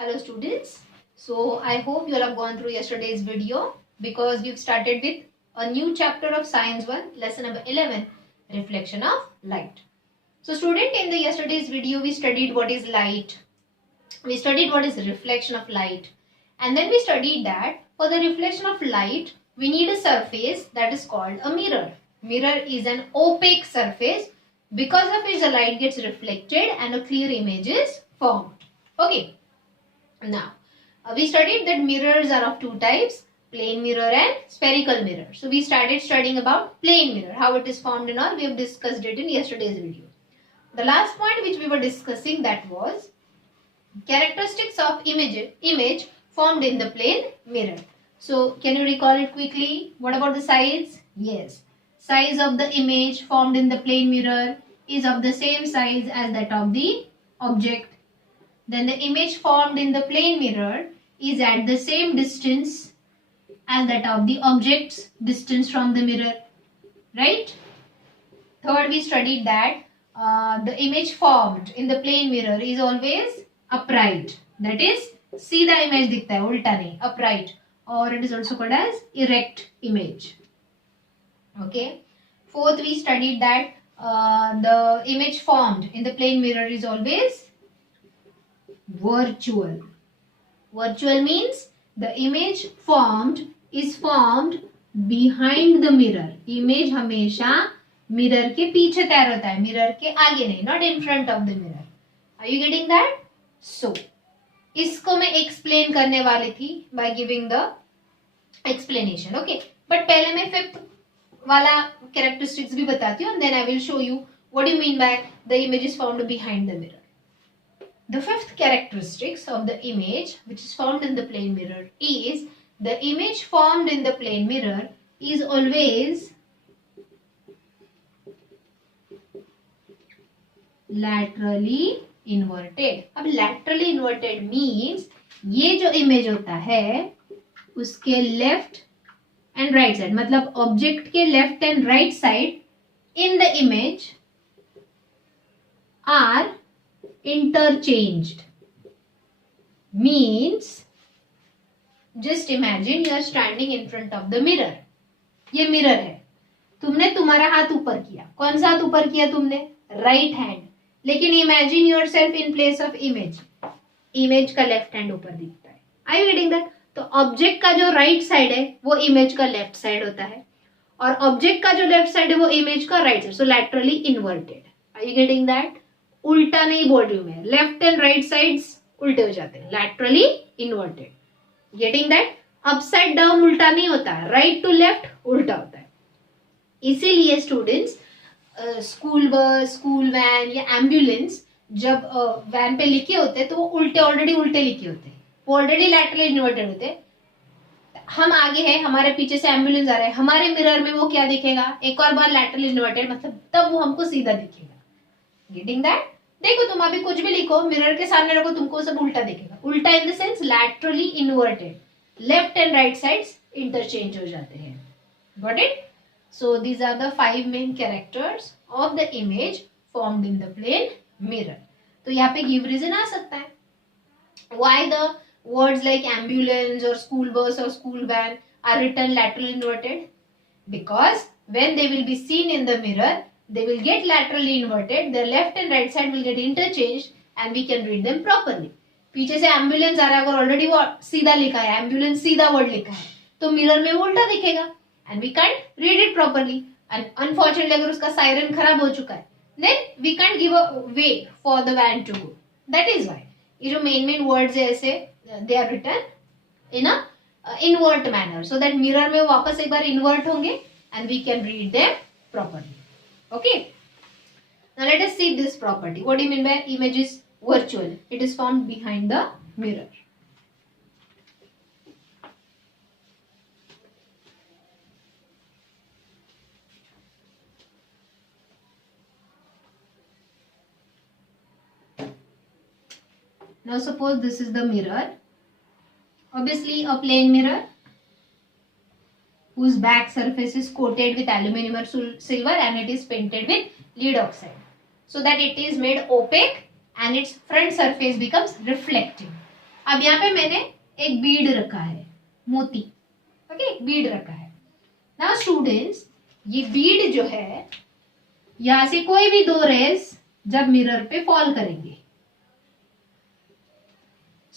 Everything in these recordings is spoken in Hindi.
Hello students. So I hope you all have gone through yesterday's video because we've started with a new chapter of Science 1, lesson number 11, reflection of light. So student, in the yesterday's video we studied what is light. We studied what is reflection of light. And then we studied that for the reflection of light, we need a surface that is called a mirror. Mirror is an opaque surface because of which the light gets reflected and a clear image is formed. Okay. Now, we studied that mirrors are of two types, plane mirror and spherical mirror. So, we started studying about plane mirror, how it is formed and all. We have discussed it in yesterday's video. The last point which we were discussing, that was characteristics of image formed in the plane mirror. So, can you recall it quickly? What about the size? Yes. Size of the image formed in the plane mirror is of the same size as that of the object. Then the image formed in the plane mirror is at the same distance as that of the object's distance from the mirror. Right? Third, we studied that the image formed in the plane mirror is always upright. That is, सीधा image दिखता है, उल्टा नहीं, upright. Or it is also called as erect image. Okay. Fourth, we studied that the image formed in the plane mirror is always virtual. Virtual means the image formed is formed behind the mirror. Image हमेशा mirror के पीछे तैयार होता है, mirror के आगे नहीं, not in front of the mirror. Are you getting that? So, इसको मैं explain करने वाली थी by giving the explanation. Okay. But पहले मैं fifth वाला characteristics भी बताती हूँ and then I will show you what do you mean by the image is formed behind the mirror. The fifth characteristics of the image which is formed in the plane mirror is the image formed in the plane mirror is always laterally inverted. अब laterally inverted means ये जो image होता है उसके left and right side, मतलब object के left and right side in the image are interchanged. Means just imagine you are standing in front of the mirror. ये mirror है, तुमने तुम्हारा हाथ ऊपर किया. कौन सा हाथ ऊपर किया तुमने? Right hand. लेकिन imagine yourself in place of image. Image का लेफ्ट हैंड ऊपर दिखता है. Are you getting that? तो ऑब्जेक्ट का जो राइट साइड है वो इमेज का लेफ्ट साइड होता है और ऑब्जेक्ट का जो लेफ्ट साइड है वो इमेज का right side. So laterally inverted. Are you getting that? उल्टा नहीं बोल रही हूं मैं, लेफ्ट एंड राइट साइड्स उल्टे हो जाते हैं, laterally inverted. Getting that? Upside down उल्टा नहीं होता है, राइट टू लेफ्ट उल्टा होता है. इसीलिए students school bus, school van या एम्बुलेंस जब वैन पे लिखे होते हैं तो वो उल्टे ऑलरेडी उल्टे लिखे होते हैं, वो ऑलरेडी लैटरली इन्वर्टेड होते हैं. हम आगे हैं, हमारे पीछे से एम्बुलेंस आ रहा है, हमारे मिरर में वो क्या दिखेगा? एक और बार लैटरली इन्वर्टेड, मतलब तब वो हमको सीधा दिखेगा. Getting that? देखो तुम अभी कुछ भी लिखो, मिरर के सामने रखो, तुमको सब उल्टा दिखेगा. उल्टा in the sense laterally inverted, left and right sides interchange हो जाते हैं. Got it? So these are the 5 main characters of the image formed in the plane mirror. तो यहाँ पे गिव रीजन आ सकता है. Why the words like ambulance or school bus or school van are written laterally inverted? Because when they will be seen in the mirror, they will get laterally inverted, their left and right side will get interchanged and we can read them properly. पीछे से एम्बुलेंस आ रहा है, अगर ऑलरेडी वो सीधा लिखा है, एम्बुलेंस सीधा वर्ड लिखा है, तो मिरर में वो उल्टा दिखेगा and we can't read it properly. And unfortunately अगर उसका सायरन खराब हो चुका है, then we can't give a way for the van to go. That is why ये जो मेन वर्ड्स है ऐसे they are written in a invert manner so that mirror में वापस एक बार invert होंगे and we can read them properly. Okay. Now let us see this property. What do you mean by image is virtual? It is formed behind the mirror. Now suppose this is the mirror. Obviously a plane mirror whose back surface is coated with aluminum or silver and it is painted with lead oxide so that it is made opaque and its front surface becomes reflecting. अब यहाँ पे मैंने एक बीड रखा है, मोती, ओके, एक बीड रखा है। नाउ स्टूडेंट्स, ये बीड जो है, यहां से कोई भी दो रेज जब मिरर पे फॉल करेंगे,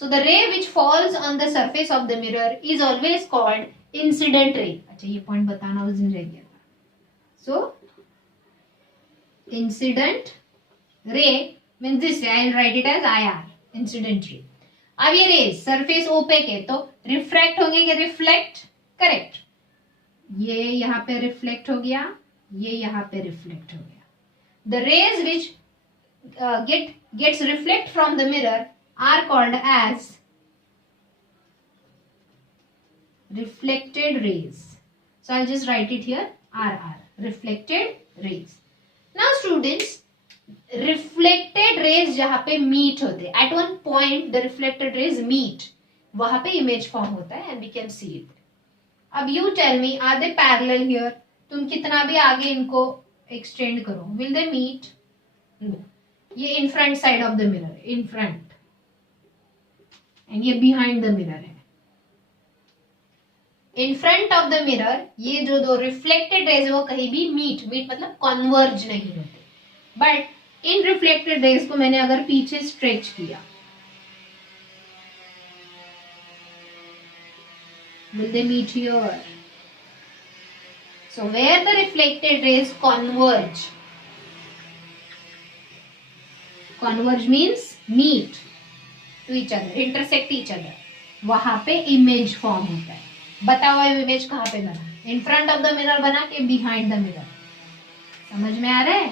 so the ray which falls on the surface of the mirror is always called incident ray। अच्छा, ये पॉइंट बताना उस दिन रह गया था। so incident ray means this way, I'll write it as IR, incident ray। अब ये रेज सरफेस ओपेक है तो रिफ्रैक्ट होंगे कि रिफ्लेक्ट, करेक्ट, ये यहाँ पे रिफ्लेक्ट हो गया, ये यहाँ पे रिफ्लेक्ट हो गया। The rays which gets reflect from the mirror are called as reflected rays। So I'll just write it here, RR, reflected rays। Now students, reflected rays जहां पे meet होते हैं, at one point the reflected rays meet, वहां पे image form होता है and we can see it। अब you tell me, are they parallel here? तुम कितना भी आगे इनको extend करो, will they meet? No। ये in front side of the mirror, in front, and ये behind the mirror है। In front of the mirror ये जो दो reflected rays है वो कहीं भी meet मतलब converge नहीं होते, but in reflected rays को मैंने अगर पीछे stretch किया, will they meet here? So where the reflected rays converge means meet to each other, intersect each other, वहां पे image form होता है। बताओ इमेज कहाँ पे बना, इन फ्रंट ऑफ द मिरर बना के बिहाइंड द मिरर? समझ में आ रहा है?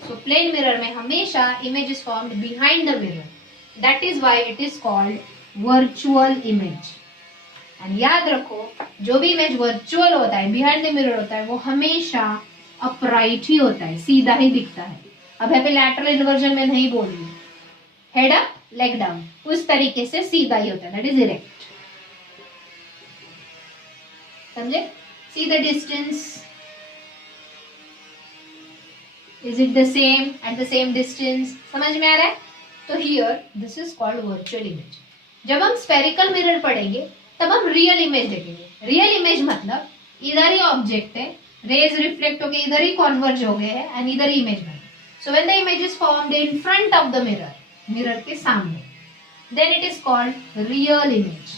सो प्लेन मिरर में हमेशा image is formed behind the mirror, that is why it is called virtual image. And याद रखो, जो भी इमेज वर्चुअल होता है, बिहाइंड द मिरर होता है, वो हमेशा अपराइट ही होता है, सीधा ही दिखता है। अब यहाँ पे लैटरल इन्वर्जन में नहीं बोल रही, हेड अप लेग डाउन, उस तरीके से सीधा ही होता है, दैट इज इरेक्ट। समझे? See the distance, is it the same, at the same distance? समझ में आ रहा है? तो here this is called virtual image. जब हम स्फेरिकल मिरर पढ़ेंगे तब हम रियल इमेज देखेंगे। रियल इमेज मतलब इधर ही ऑब्जेक्ट है, रेज रिफ्लेक्ट होके इधर ही कॉन्वर्ज हो गए हैं एंड इधर ही इमेज बने। So when the image is formed in front of the mirror, mirror के सामने, then it is called real image.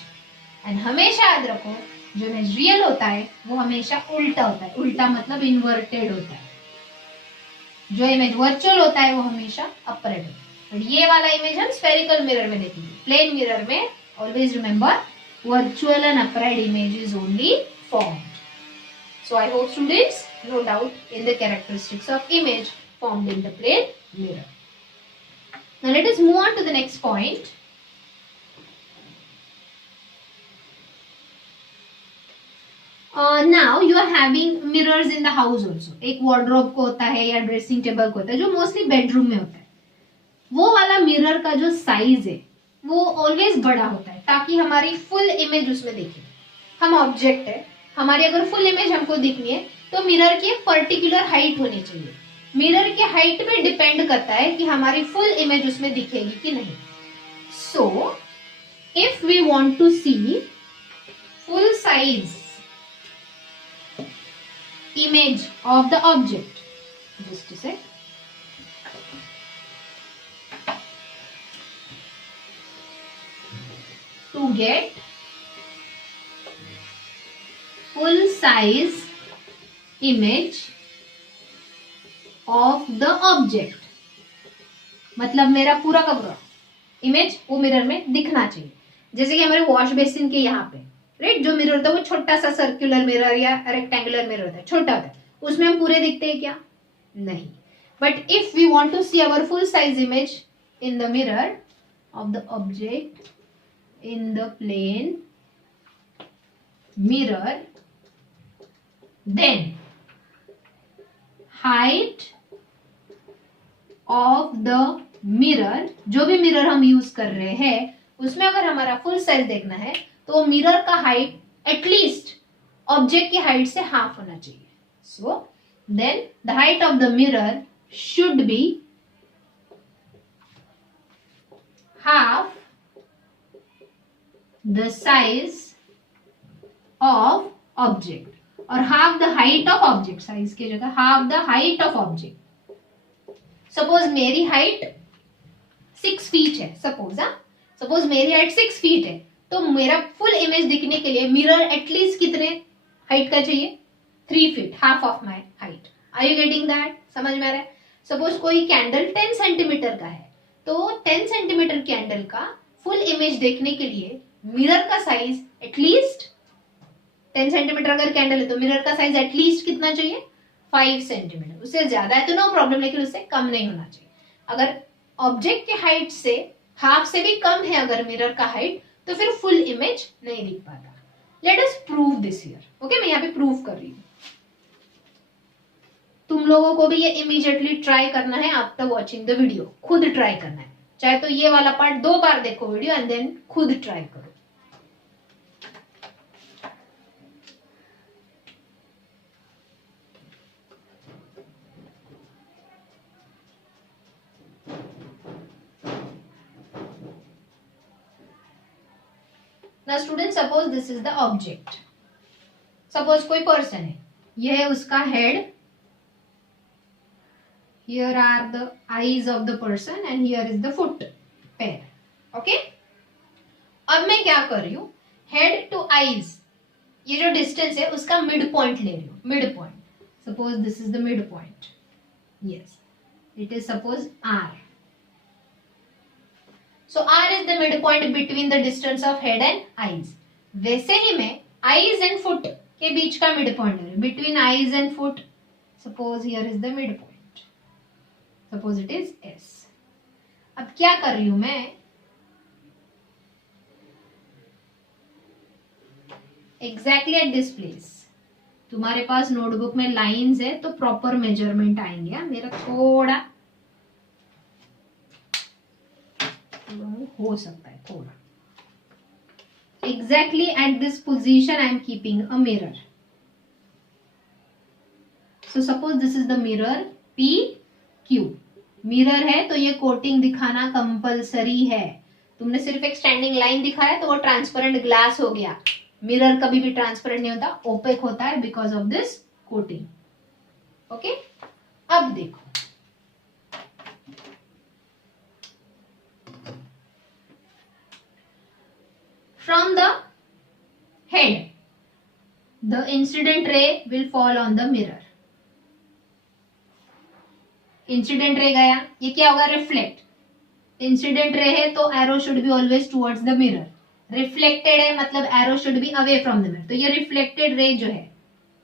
And हमेशा याद रखो, जो इमेज रियल होता है वो हमेशा उल्टा होता है, उल्टा मतलब इन्वर्टेड होता है। जो इमेज वर्चुअल होता है वो हमेशा अपरेट होता है। और ये वाला इमेज हम स्फेरिकल मिरर में देखेंगे। प्लेन मिरर में always remember, virtual and upright image is only formed। So I hope students no doubt in the characteristics of image formed in the plane mirror। Now let us move on to the next point। Now you are having mirrors in the house also। एक wardrobe को होता है या ड्रेसिंग टेबल को होता है, जो मोस्टली बेडरूम में होता है। वो वाला मिरर का जो साइज है वो ऑलवेज बड़ा होता है, ताकि हमारी फुल इमेज उसमें दिखे। हम ऑब्जेक्ट है, हमारी अगर फुल इमेज हमको दिखनी है तो मिरर की एक पर्टिकुलर हाइट होनी चाहिए। मिरर की हाइट पे डिपेंड करता है कि हमारी फुल इमेज उसमें दिखेगी कि नहीं। So if we want to see full size image of the object, just a sec, to get full size image of the object, मतलब मेरा पूरा का पूरा इमेज वो मिरर में दिखना चाहिए। जैसे कि हमारे वॉश बेसिन के यहाँ पे, राइट, जो मिरर होता है वो छोटा सा सर्कुलर मिरर या रेक्टेंगुलर मिरर होता है, छोटा होता है, उसमें हम पूरे दिखते हैं क्या? नहीं। But if we want to see our full size image in the mirror of the object in the plane mirror, then height of the mirror, जो भी मिरर हम यूज कर रहे हैं उसमें अगर हमारा फुल साइज देखना है तो मिरर का हाइट एटलीस्ट ऑब्जेक्ट की हाइट से हाफ होना चाहिए। So then the height of the mirror should be half the size of object और half the height of object, size की जगह half the height of object. Suppose मेरी हाइट 6 फीट है, सपोज मेरी हाइट 6 फीट है, तो मेरा फुल इमेज दिखने के लिए मिरर एटलीस्ट कितने हाइट का चाहिए? 3 feet, half of my height. Are you getting that? समझ में आ रहा है? सपोज कोई कैंडल 10 सेंटीमीटर का है, तो 10 सेंटीमीटर कैंडल का फुल इमेज देखने के लिए मिरर का साइज एटलीस्ट 10 सेंटीमीटर अगर कैंडल है तो मिरर का साइज एटलीस्ट कितना चाहिए? 5 सेंटीमीटर। उससे ज्यादा है तो नो प्रॉब्लम, लेकिन उससे कम नहीं होना चाहिए। अगर ऑब्जेक्ट के हाइट से हाफ से भी कम है अगर मिरर का हाइट, तो फिर फुल इमेज नहीं दिख पाता। Let us prove this here. Okay, मैं यहाँ पे प्रूव कर रही हूँ। तुम लोगों को भी ये इमीडिएटली ट्राई करना है आफ्टर वॉचिंग द वीडियो, खुद ट्राई करना है। चाहे तो ये वाला पार्ट 2 बार देखो वीडियो एंड देन खुद ट्राई करो। Now students, suppose this is the object. Suppose कोई पर्सन है, यह है उसका head, here are the eyes of the person and here is the foot pair. Okay? अब मैं क्या कर रही हूं, हेड टू आईज ये जो डिस्टेंस है उसका मिड पॉइंट ले रही हूं। Mid point, suppose this is the mid point, yes it is suppose R. So R is the midpoint between the distance of head and eyes. वैसे ही मैं eyes and foot के बीच का मिड पॉइंट ले रही हूँ। Between eyes and foot, suppose here is the midpoint. Suppose it is S. अब क्या कर रही हूं मैं, एग्जैक्टली एट दिस प्लेस। तुम्हारे पास नोटबुक में लाइंस है तो प्रॉपर मेजरमेंट आएंगे। मेरा थोड़ा हो सकता है थोड़ा। Exactly at this position I am keeping a mirror. So suppose this is the mirror P Q. Mirror है तो ये कोटिंग दिखाना कंपलसरी है। तुमने सिर्फ एक स्टैंडिंग लाइन दिखाया तो वो ट्रांसपेरेंट ग्लास हो गया। मिरर कभी भी ट्रांसपेरेंट नहीं होता, ओपेक होता है because of this coating. Okay, अब देखो from the head the incident ray will fall on the mirror. Incident ray गया, ये क्या होगा, रिफ्लेक्ट। इंसिडेंट रे है तो arrow should be always towards the mirror. Reflected है मतलब arrow should be away from the mirror. तो ये रिफ्लेक्टेड रे जो है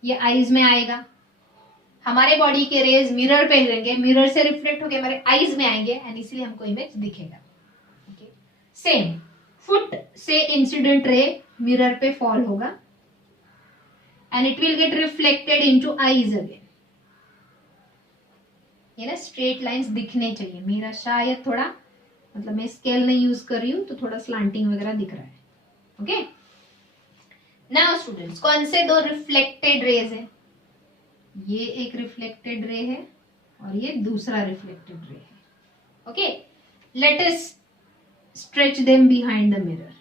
ये आईज में आएगा। हमारे बॉडी के रेज मिरर पे रहेंगे, मिरर से रिफ्लेक्ट होकर हमारे आईज में आएंगे एंड इसीलिए हमको इमेज दिखेगा। ओके, सेम फुट से इंसिडेंट रे मिरर पे फॉल होगा and it will get reflected into eyes again. ये ना स्ट्रेट लाइंस दिखने चाहिए। मेरा शायद थोड़ा मतलब मैं स्केल नहीं यूज कर रही हूं तो थोड़ा स्लांटिंग वगैरह दिख रहा है। ओके, नाउ स्टूडेंट्स, कौन से 2 रिफ्लेक्टेड रेज है? ये एक रिफ्लेक्टेड रे है और ये दूसरा रिफ्लेक्टेड रे है। Okay, let us stretch them behind the mirror.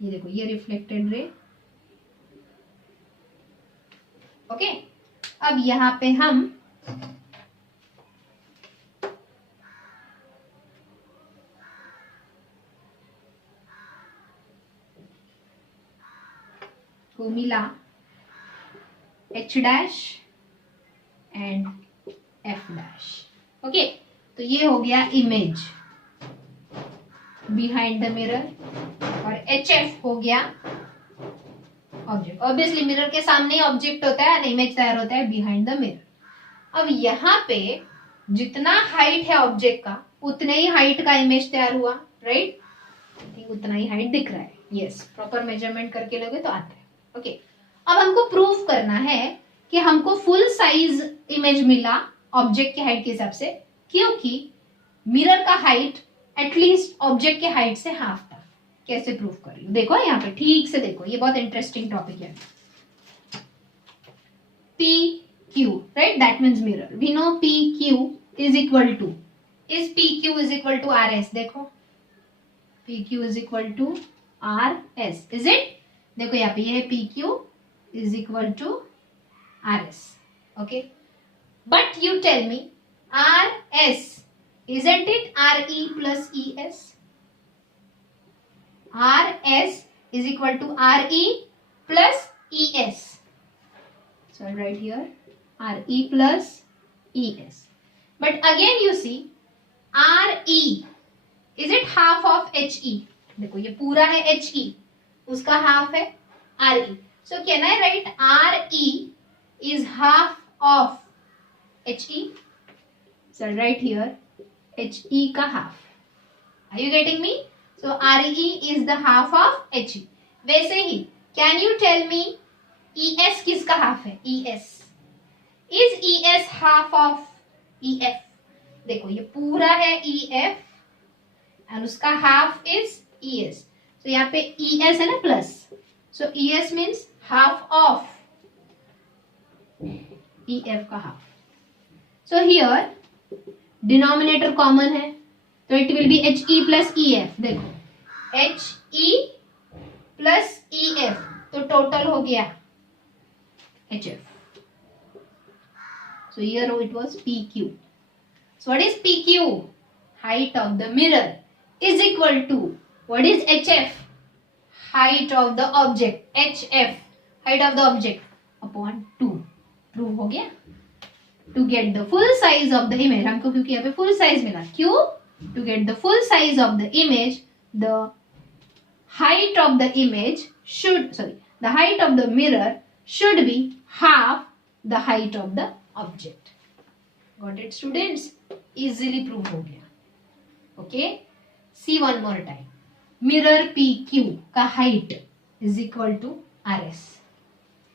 ये देखो, ये रिफ्लेक्टेड रे। ओके, अब यहां पे हम को मिला H dash and F dash. Okay, तो ये हो गया इमेज बिहाइंड द मिरर और HF हो गया ऑब्जेक्ट। ऑब्वियसली मिरर के सामने ही ऑब्जेक्ट होता है, इमेज तैयार होता है बिहाइंड द मिरर। अब यहाँ पे जितना हाइट है ऑब्जेक्ट का उतने ही हाइट का इमेज तैयार हुआ, राइट? आई थिंक उतना ही हाइट दिख रहा है। यस, प्रॉपर मेजरमेंट करके लोगे तो आता है। ओके, अब हमको प्रूव करना है कि हमको फुल साइज इमेज मिला ऑब्जेक्ट के हाइट के हिसाब से, क्योंकि मिरर का हाइट एटलीस्ट ऑब्जेक्ट के हाइट से हाफ था। कैसे प्रूव कर रही हूँ देखो, यहाँ पे ठीक से देखो, ये बहुत इंटरेस्टिंग टॉपिक है। P Q, right, that means mirror. We know P Q is equal to, is P Q is equal to R S. देखो P Q is equal to R S, is it? देखो यहाँ पे ये है P Q is equal to R S. Okay, but you tell me R S, isn't it RE plus ES? RS is equal to RE plus ES. So I'll write here RE plus ES. But again you see RE, is it half of HE? देखो ये पूरा है HE, उसका हाफ है RE. So can I write RE is half of HE? So I'll write here HE का half. Are you getting me? So RE is the half of HE. वैसे ही can you tell me ES किसका half है? ES. Is ES half of EF? देखो ये पूरा है EF and उसका half is ES. So यहाँ पे ES है ना plus. So ES means half of EF का half. So here denominator common है तो it will be H E plus E F. देखो H E plus E F तो टोटल हो गया H F. So here it was P Q. So what is P Q? Height of the mirror is equal to what is H F? Height of the object. H F height of the object upon 2. Prove हो गया. To get the full size of the image, हमको क्योंकि यहाँ पे full size मिला. क्यों? To get the full size of the image, the height of the image the height of the mirror should be half the height of the object. Got it, students? Easily prove हो गया. Okay? See one more time. Mirror PQ का height is equal to RS.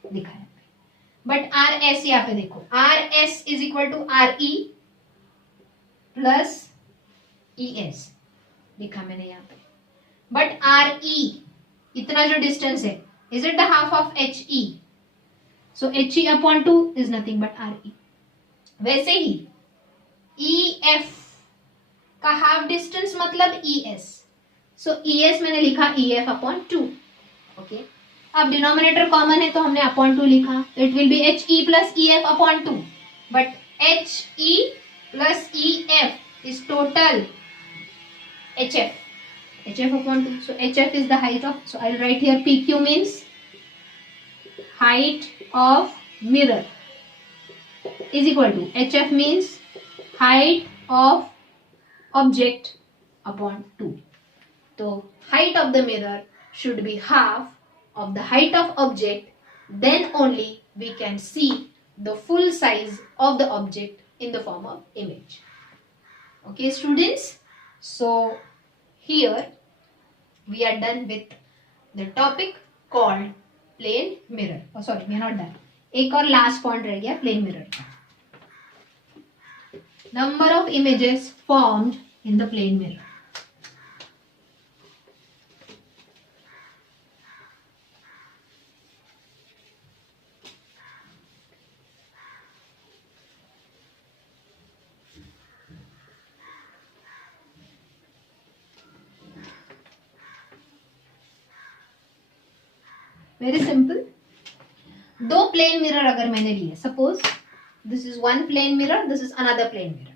दिखा है. बट आर एस यहाँ पे देखो R S is equal to R E plus E S लिखा मैंने यहाँ पे. बट आर ई इतना जो डिस्टेंस है is it the half of H E? So H E upon 2 is nothing but R E. वैसे ही ई एफ का हाफ डिस्टेंस मतलब ई एस. सो ई एस मैंने लिखा ई एफ अपॉन 2. ओके, अब डिनोमिनेटर कॉमन है तो हमने अपॉन 2 लिखा तो it will be H E plus E F upon 2. But H E plus E F is total H F upon 2. So H F is the height of. So I will write here P Q means height of mirror is equal to H F means height of object upon 2. तो height of the mirror should be half of the height of object, then only we can see the full size of the object in the form of image. Okay, students? So here we are done with the topic called plane mirror. Oh, sorry, we are not done. एक और last point रह गया plane mirror का. Number of images formed in the plane mirror. Very simple. 2 plane mirror अगर मैंने लिए, suppose this is 1 plane mirror, this is another plane mirror.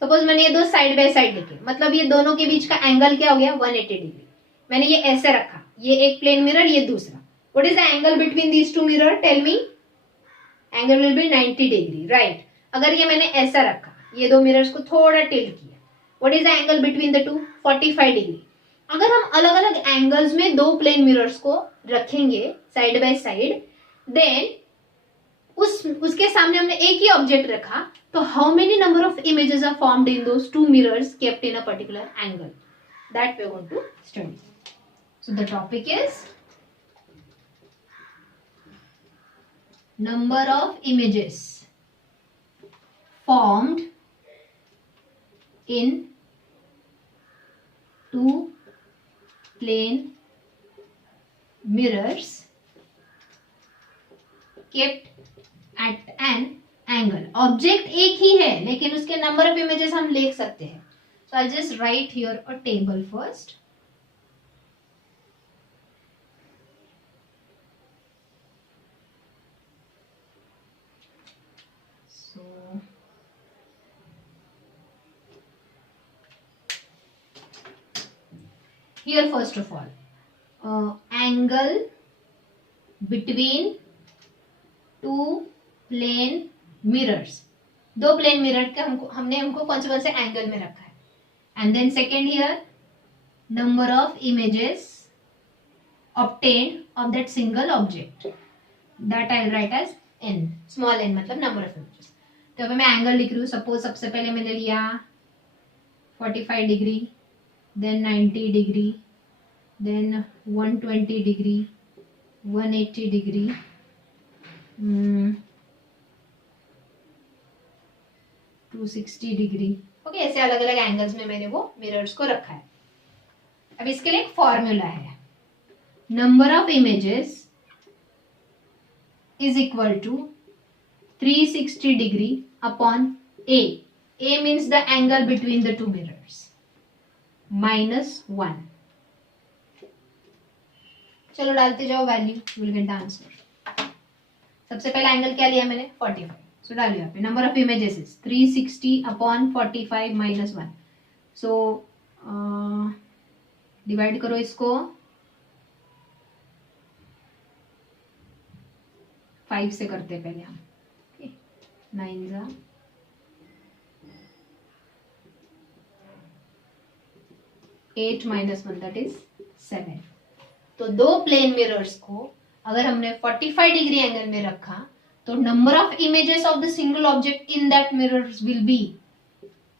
Suppose मैंने ये 2 साइड बाय साइड लिखे, मतलब ये दोनों के बीच का एंगल क्या हो गया 180 डिग्री. मैंने ये ऐसे रखा, ये एक प्लेन मिरर, ये दूसरा. What is the angle between these 2 mirror? Tell me. Angle will be 90 degree, right. अगर ये मैंने ऐसा रखा, ये 2 मिरर्स को थोड़ा टिल्ट किया, what is the angle between the 2? 45 degree. अगर हम अलग अलग एंगल्स में 2 प्लेन मिरर्स को रखेंगे साइड बाय साइड, देन उसके सामने हमने एक ही ऑब्जेक्ट रखा, तो how many number of images are formed in those 2 mirrors kept in a particular angle? That we are going to study. So the topic is number of images formed in 2 plane mirrors kept at an angle. Object एक ही है लेकिन उसके नंबर ऑफ इमेजेस हम लिख सकते हैं. So I'll just write here a table first. Here first of all, angle between two plane mirrors. दो प्लेन मिरर के हमको कौन से एंगल में रखा है. And then second here number of images obtained of that single object, that I'll write as n, small n मतलब number of images. तो अगर मैं एंगल लिख रही हूँ, सपोज सबसे पहले मैंने लिया 45 degree, then 90 degree, then 120 degree, 180 degree, 260 degree. Okay, ऐसे अलग अलग एंगल्स में मैंने वो मिरर्स को रखा है. अब इसके लिए एक फॉर्मूला है. Number of images is equal to 360 degree upon A. A means the angle between the two mirrors -1. चलो डालते जाओ value, you will get the answer. सबसे पहला एंगल क्या लिया मैंने 45. सो डालिए यहाँ पे number of images is 360 upon 45 -1. So divide करो इसको 5 से करते हैं पहले हम. 9 जा 8 -1 दैट इज 7. तो दो प्लेन मिरर्स को अगर हमने 45 डिग्री एंगल में रखा तो number of images of the single object in that mirrors will be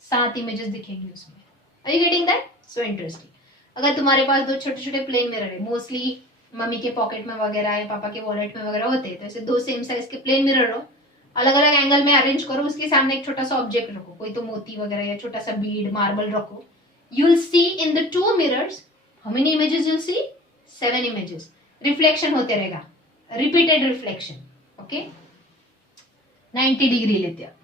7 images दिखेंगे उसमें. Are you getting that? So interesting. अगर तुम्हारे पास दो छोटे छोटे प्लेन मिरर है, मोस्टली मम्मी के पॉकेट में वगैरह है, पापा के वॉलेट में वगैरह होते हैं, तो ऐसे दो सेम साइज के प्लेन मिरर हो, अलग अलग एंगल में अरेंज करो, उसके सामने एक छोटा सा ऑब्जेक्ट रखो, कोई तो मोती वगैरह या छोटा सा बीड मार्बल रखो. You will see in the two mirrors how many images you will see? 7 images. Reflection होते रहेगा, रिपीटेड रिफ्लेक्शन. ओके, 90 डिग्री लेते हैं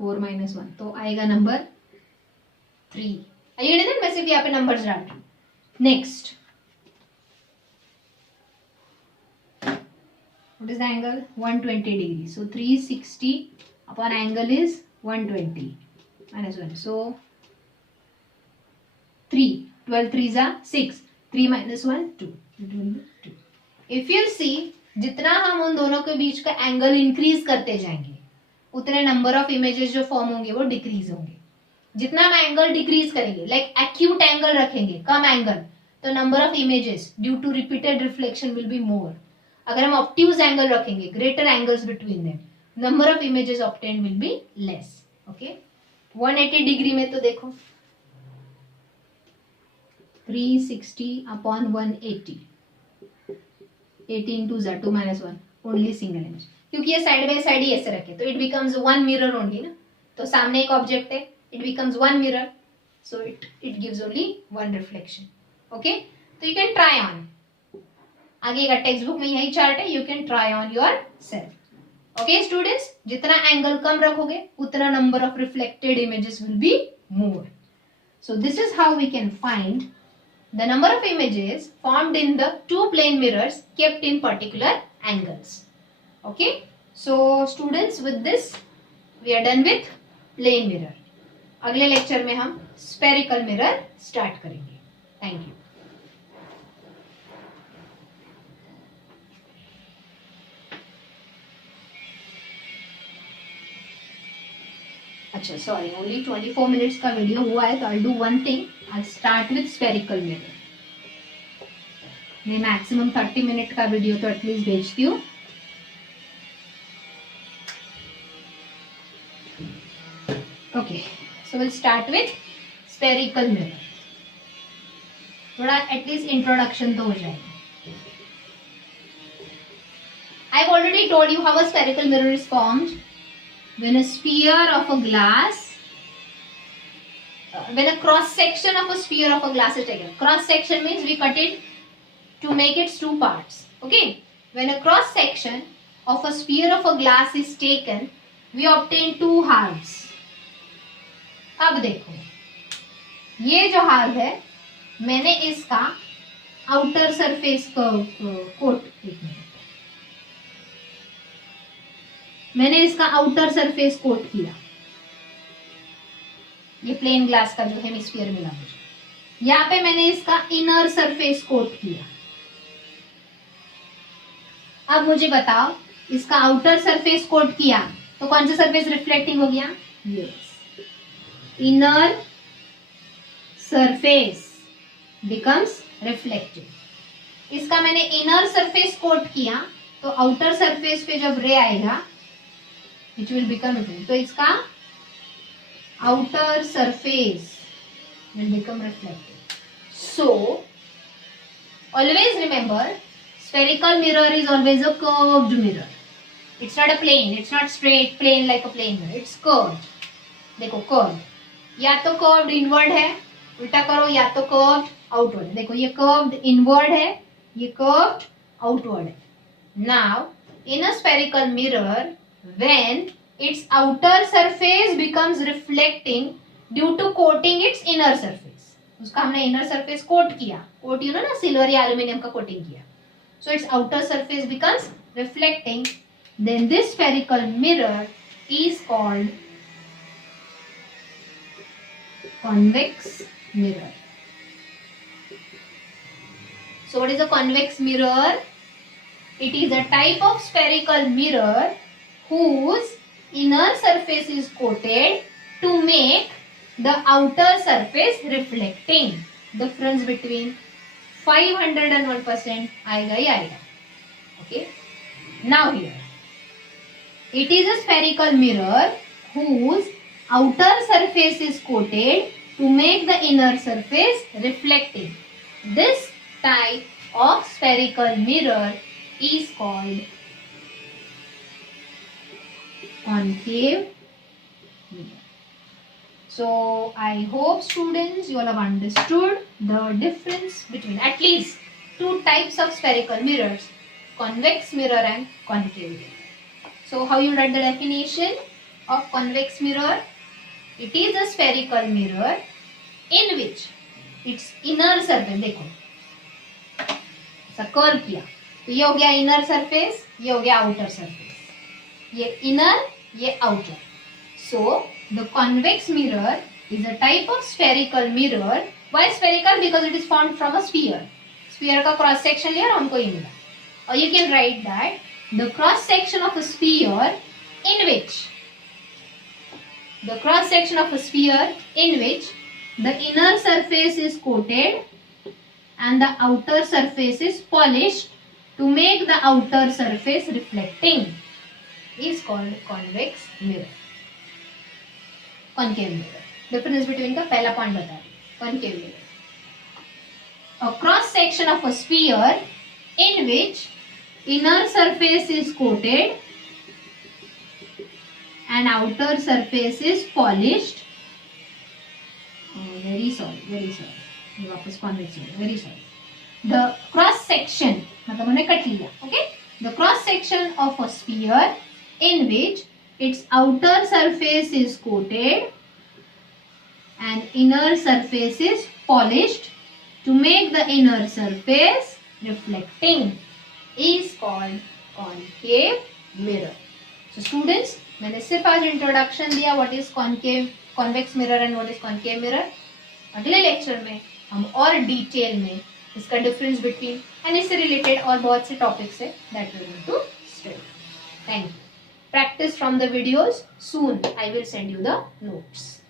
4 -1 तो आएगा नंबर 3. मैं सिर्फ यहाँ पे नंबर्स डाल रही हूँ. Next, what is the angle? 120 degree. So 360 upon angle is 120 -1. So 3 12 3 6. 3 -1 2. If you see, जितना हम उन दोनों के बीच का एंगल इंक्रीज करते जाएंगे उतने नंबर ऑफ इमेजेस जो फॉर्म होंगे वो डिक्रीज होंगे. जितना हम एंगल डिक्रीज करेंगे, लाइक एक्यूट एंगल रखेंगे, कम एंगल, तो number of images due to repeated reflection will be more. अगर हम ऑब्ट्यूज एंगल रखेंगे, greater angles between them, number of images obtained will be less. Okay, 180 degree में तो देखो 360 अपॉन 180, 18 2 2 -1 ओनली सिंगल इमेज. क्योंकि ये साइड बाय साइड ही ऐसे रखे तो इट बिकम्स 1 मिरर ओनली ना. तो सामने एक ऑब्जेक्ट है, it becomes 1 mirror, so it gives only 1 reflection. Okay, so you can try on. आगे का टेक्स्ट बुक में यही चार्ट है, you can try on yourself. Okay students, जितना एंगल कम रखोगे उतना number of reflected images will be more. So this is how we can find the number of images formed in the two plane mirrors kept in particular angles. Okay, so students, with this we are done with plane mirror. अगले लेक्चर में हम स्फेरिकल मिरर स्टार्ट करेंगे. Thank you. अच्छा सॉरी, ओनली 24 मिनट्स का वीडियो हुआ है, तो I do one thing, I start with spherical mirror. मैं मैक्सिमम 30 मिनट का वीडियो तो एटलीस्ट भेजती हूँ. Okay, so we'll start with spherical mirror. थोड़ा एटलीस्ट इंट्रोडक्शन तो हो जाएगा. I've already told you how a spherical mirror is formed. When a sphere of a glass, when a cross section of a sphere of a glass is taken. Cross section means we cut it to make its two parts. Okay, when a cross section of a sphere of a glass is taken, we obtain two halves. अब देखो, ये जो हार्ड है, मैंने इसका आउटर सरफेस कोट, मैंने इसका आउटर सरफेस कोट किया. ये प्लेन ग्लास का जो हेमिस्फीयर मिला मुझे, यहाँ पे मैंने इसका इनर सरफेस कोट किया। अब मुझे बताओ, इसका आउटर सरफेस कोट किया तो कौन सा सरफेस रिफ्लेक्टिंग हो गया? Yes, inner surface becomes reflective. इसका मैंने इनर सरफेस कोट किया तो आउटर सरफेस पे जब रे आएगा इट विल बिकम रिफ्लेक्टिव, तो इसका outer surface will become reflective. So always remember, spherical mirror is always a curved mirror. It's not a plane, it's not straight plane like a plane mirror, it's curved. देखो curved, या तो curved inward है, उल्टा करो, या तो curved outward है। देखो ये curved inward है, ये curved outward है। Now in a spherical mirror, when its outer surface becomes reflecting due to coating its inner surface, उसका हमने इनर सरफेस कोट किया, कोट यू नो ना, सिल्वर या एल्यूमिनियम का कोटिंग किया, so it's outer surface becomes reflecting, then this spherical mirror is called convex mirror. So what is a convex mirror? It is a type of spherical mirror whose inner surface is coated to make the outer surface reflecting. Difference between 500 and 1% आएगा ही आएगा. Okay. Now here, it is a spherical mirror whose outer surface is coated to make the inner surface reflecting. This type of spherical mirror is called concave mirror. So I hope students you all have understood the difference between at least two types of spherical mirrors, convex mirror and concave mirror. So how you write the definition of convex mirror? It is a spherical mirror in which its inner surface, देखो ऐसा कर्व किया तो ये हो गया इनर सरफेस, ये हो गया आउटर सरफेस, ये इनर ये outer. So the convex mirror is a type of spherical mirror. Why spherical? Because it is formed from a sphere. Sphere का cross section लिया और हमको ये मिला. Or you can write that the cross section of a sphere in which the cross section of a sphere in which the inner surface is coated and the outer surface is polished to make the outer surface reflecting is called convex mirror. Concave mirror. Difference between का पहला पॉइंट बता रही. Concave mirror. A cross section of a sphere in which inner surface is coated and outer surface is polished. Very sorry. ये वापस convex mirror. Very sorry. The cross section मतलब हमने कट लिया. Okay. The cross section of a sphere in which its outer surface is coated and inner surface is polished to make the inner surface reflecting is called concave mirror. So students, मैंने सिर्फ आज इंट्रोडक्शन दिया what is concave, convex mirror and what is concave mirror. अगले लेक्चर में हम और डिटेल में इसका डिफरेंस बिटवीन एंड इससे रिलेटेड और बहुत से टॉपिक्स है that we going to study. Thank you. Practice from the videos. Soon I will send you the notes.